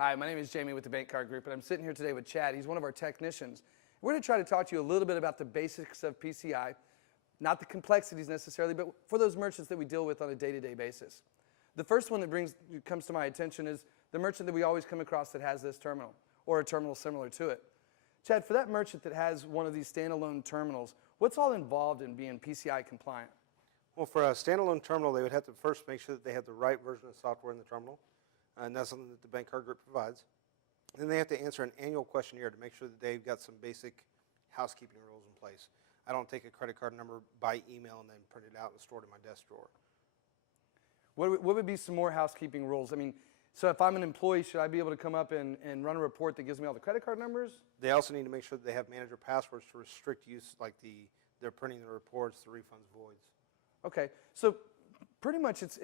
Hi, my name is Jamie with the Bank Card Group, and I'm sitting here today with Chad. He's one of our technicians. We're going to try to talk to you a little bit about the basics of PCI, not the complexities necessarily, but for those merchants that we deal with on a day-to-day basis. The first one that comes to my attention is the merchant that we always come across that has this terminal, or a terminal similar to it. Chad, for that merchant that has one of these standalone terminals, what's all involved in being PCI compliant? Well, for a standalone terminal, they would have to first make sure that they have the right version of software in the terminal, and that's something that the Bank Card Group provides. Then they have to answer an annual questionnaire to make sure that they've got some basic housekeeping rules in place. I don't take a credit card number by email and then print it out and store it in my desk drawer. What would be some more housekeeping rules? I mean, so if I'm an employee, should I be able to come up and run a report that gives me all the credit card numbers? They also need to make sure that they have manager passwords to restrict use, like they're printing the reports, the refunds, voids. Okay, so pretty much it's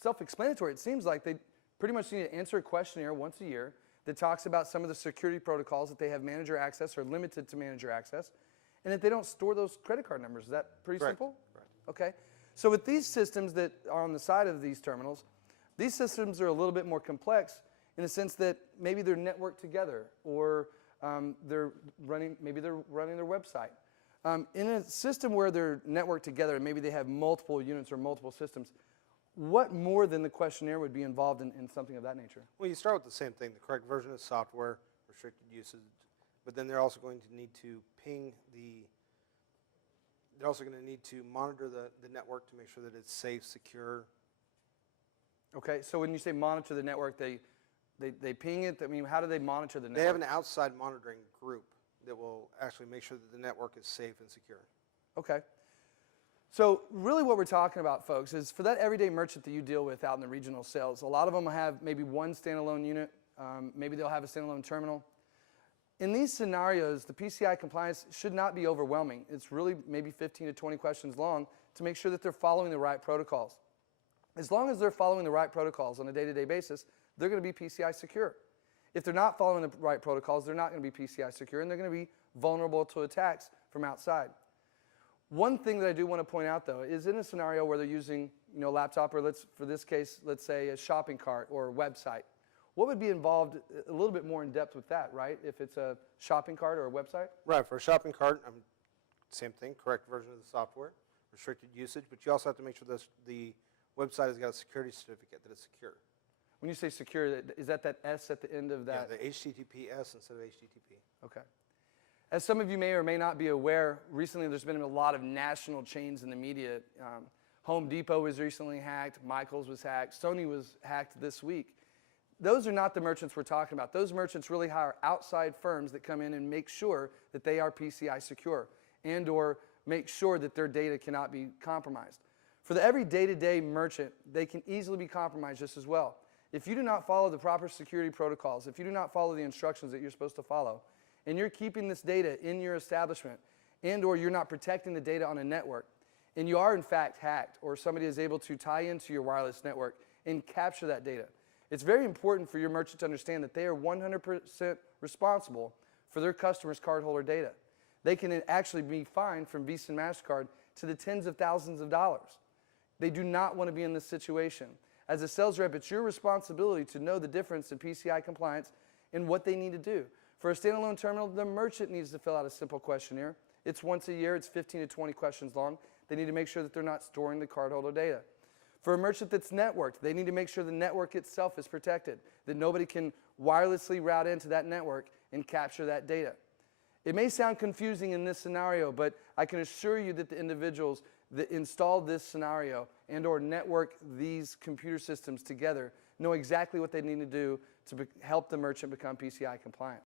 self-explanatory. It seems like they pretty much need to answer a questionnaire once a year that talks about some of the security protocols that they have manager access or limited to manager access, and that they don't store those credit card numbers. Is that pretty Correct. simple? Correct. Okay. So with these systems that are on the side of these terminals, these systems are a little bit more complex in the sense that maybe they're networked together, or maybe they're running their website. In a system where they're networked together and maybe they have multiple units or multiple systems, what more than the questionnaire would be involved in something of that nature? Well, you start with the same thing, the correct version of software, restricted usage, but then they're also going to need to they're also going to need to monitor the network to make sure that it's safe, secure. Okay, so when you say monitor the network, they ping it. I mean, how do they monitor the network? They have an outside monitoring group that will actually make sure that the network is safe and secure. Okay. So really what we're talking about, folks, is for that everyday merchant that you deal with out in the regional sales, a lot of them have maybe one standalone unit. Maybe they'll have a standalone terminal. In these scenarios, the PCI compliance should not be overwhelming. It's really maybe 15 to 20 questions long to make sure that they're following the right protocols. As long as they're following the right protocols on a day-to-day basis, they're going to be PCI secure. If they're not following the right protocols, they're not going to be PCI secure, and they're going to be vulnerable to attacks from outside. One thing that I do want to point out, though, is in a scenario where they're using, a laptop, or for this case, let's say a shopping cart or a website. What would be involved a little bit more in depth with that, right? If it's a shopping cart or a website? Right, for a shopping cart, same thing, correct version of the software, restricted usage, but you also have to make sure that the website has got a security certificate that it's secure. When you say secure, is that S at the end of that? Yeah, the HTTPS instead of HTTP. Okay. As some of you may or may not be aware, recently there's been a lot of national chains in the media. Home Depot was recently hacked, Michaels was hacked, Sony was hacked this week. Those are not the merchants we're talking about. Those merchants really hire outside firms that come in and make sure that they are PCI secure and or make sure that their data cannot be compromised. For the every day-to-day merchant, they can easily be compromised just as well. If you do not follow the proper security protocols, if you do not follow the instructions that you're supposed to follow, and you're keeping this data in your establishment, and or you're not protecting the data on a network, and you are in fact hacked, or somebody is able to tie into your wireless network and capture that data, it's very important for your merchant to understand that they are 100% responsible for their customers' cardholder data. They can actually be fined from Visa and MasterCard to the tens of thousands of dollars. They do not want to be in this situation. As a sales rep, it's your responsibility to know the difference in PCI compliance and what they need to do. For a standalone terminal, the merchant needs to fill out a simple questionnaire. It's once a year, it's 15 to 20 questions long. They need to make sure that they're not storing the cardholder data. For a merchant that's networked, they need to make sure the network itself is protected, that nobody can wirelessly route into that network and capture that data. It may sound confusing in this scenario, but I can assure you that the individuals that installed this scenario and or network these computer systems together know exactly what they need to do to help the merchant become PCI compliant.